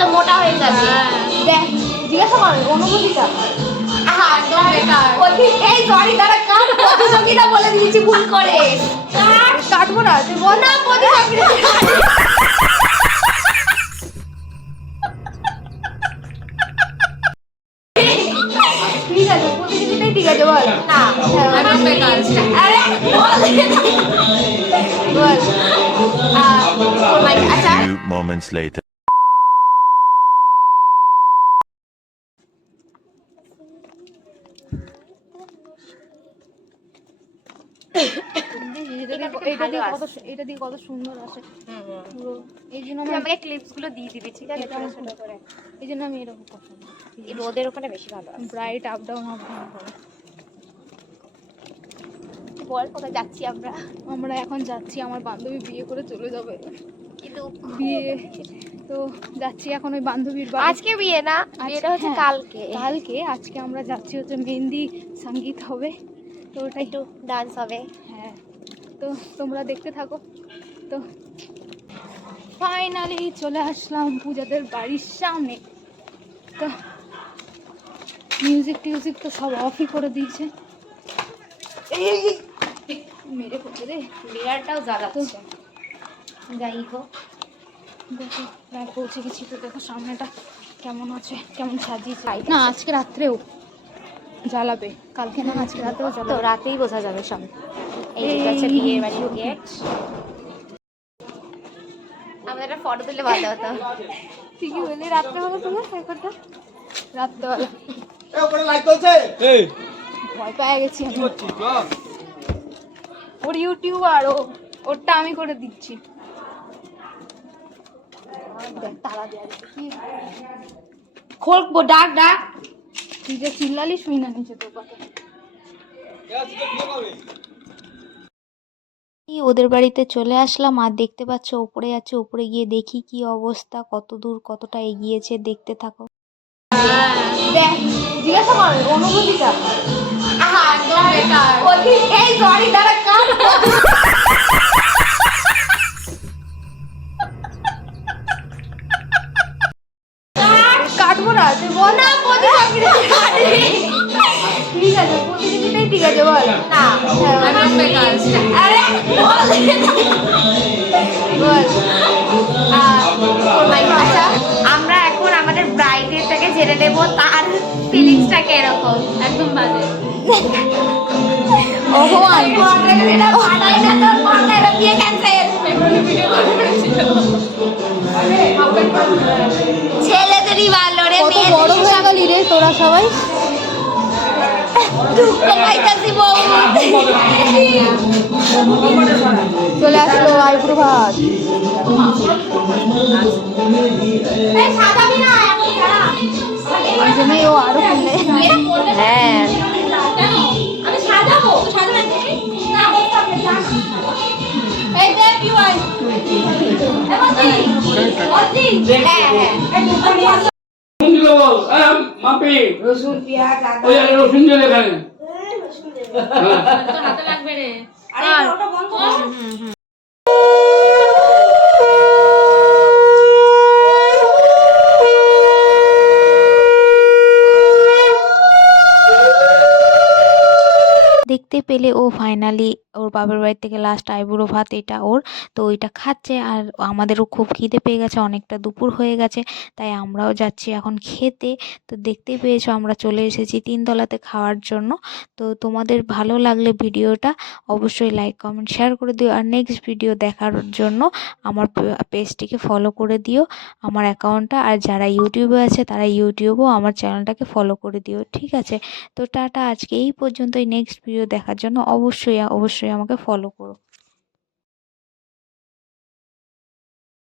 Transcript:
তো মোটা হয়ে যাবে। দেখ জিজ্ঞাসা কর অনুভূতিটা। একদম বেকার। এই সরি দাঁড়া কাট, প্রতিযোগিতা বলে দিয়েছি ভুল করে। কাটবো না, তুই বল না প্রতিযোগিতা। ঠিক আছে প্রতিযোগিতাই ঠিক আছে বল। না একদম বেকার। আরে বল আচ্ছা Few moments later. এটা দিয়ে কত সুন্দর আসে পুরো। এই জন্য তুই আমাকে ক্লিপস গুলো দিয়ে দিবি, ঠিক আছে, ছোট ছোট করে। এই জন্য আমি এরকম পছন্দ এই রোদের ওখানে বেশি ভালো আছে। ব্রাইট আপ ডাউন করে। বল কোথায় যাচ্ছি আমরা? আমরা এখন যাচ্ছি, আমার বান্ধবী বিয়ে করে চলে যাবে। কিন্তু বিয়ে তো যাচ্ছি এখন ওই বান্ধবীর বাড়ি। আজকে বিয়ে না, বিয়েটা হচ্ছে হ্যাঁ, কালকে। কালকে। আজকে আমরা যাচ্ছি হচ্ছে মেহেন্দি সঙ্গীত হবে, তো ওটা একটু ডান্স হবে। হ্যাঁ, তো তোমরা দেখতে থাকো। তো ফাইনালি চলে আসলাম পূজাদের বাড়ির সামনে। তো মিউজিক টিউজিক তো সব অফই করে দিয়েছে। মেরে পড়ছে রে, বিড়ালটাও জ্বালাচ্ছে। যাই হোক, দেখো প্রায় পৌঁছে গেছি। তো দেখো সামনেটা কেমন আছে, কেমন সাজিয়েছে। না আজকে রাত্রেও জ্বালাবে, কালকে না আজকে রাত্রেও তো জ্বালাবে। রাতেই বোঝা যাবে সব। এই হচ্ছে বিয়ের বাড়ির গেট। আমাদের একটা ফটো তুলে ভালো হতো। ঠিকই বলি, রাত্রেবেলা তোমার সাইকেলটা রাত্রেবেলা ভয় পেয়ে গেছি আমি। ওর ইউটিউবার, ওরটা আমি করে দিচ্ছি। দেখ তালা দেওয়া কি খোলবো, ডাক ডাক। তুই যে চিল্লালি শুই না নিচে তোর কথা। ওদের বাড়িতে চলে আসলাম আর দেখতে পাচ্ছ উপরে যাচ্ছে। উপরে গিয়ে দেখি কি অবস্থা, কত দূর কতটা এগিয়েছে, দেখতে থাকো। দেখ জিজ্ঞাসা কর অনুভূতিটা। একদম বেকার। এই সরি দাঁড়া কাট। কাটবো না, তুই বল না প্রতিযোগিতা। ঠিক আছে প্রতিযোগিতাই ঠিক আছে বল। না একদম বেকার। আরে বল আচ্ছা, আমরা এখন আমাদের ব্রাইডের থেকে জেনে নেব তার ফিলিংসটা কিরকম। একদম বাজে। ভগবান ছেলেদেরই ভালো রে, কত বড় হয়ে গেলি রে তোরা সবাই। চলে আসলো আইব্রো ভাত। ওই জন্যই ও আরো খুললে। হ্যাঁ রসুন পেঁয়াজ আদা রসুন দিলে এখানে হাতে লাগবে রে। দেখতে পেলে ও ফাইনালি ওর বাবার বাড়ি থেকে লাস্ট আইবুড়ো ভাত এটা ওর, তো ওইটা খাচ্ছে। আর আমাদেরও খুব খিদে পেয়ে গেছে, অনেকটা দুপুর হয়ে গেছে, তাই আমরাও যাচ্ছি এখন খেতে। তো দেখতেই পেয়েছো আমরা চলে এসেছি তিনতলাতে খাওয়ার জন্য। তো তোমাদের ভালো লাগলে ভিডিওটা অবশ্যই লাইক কমেন্ট শেয়ার করে দিও। আর নেক্সট ভিডিও দেখার জন্য আমার পেজটিকে ফলো করে দিও, আমার অ্যাকাউন্টটা। আর যারা ইউটিউবে আছে তারা ইউটিউবেও আমার চ্যানেলটাকে ফলো করে দিও, ঠিক আছে? তো টাটা, আজকে এই পর্যন্তই। নেক্সট ভিডিও দেখার জন্য অবশ্যই আমাকে ফলো করো।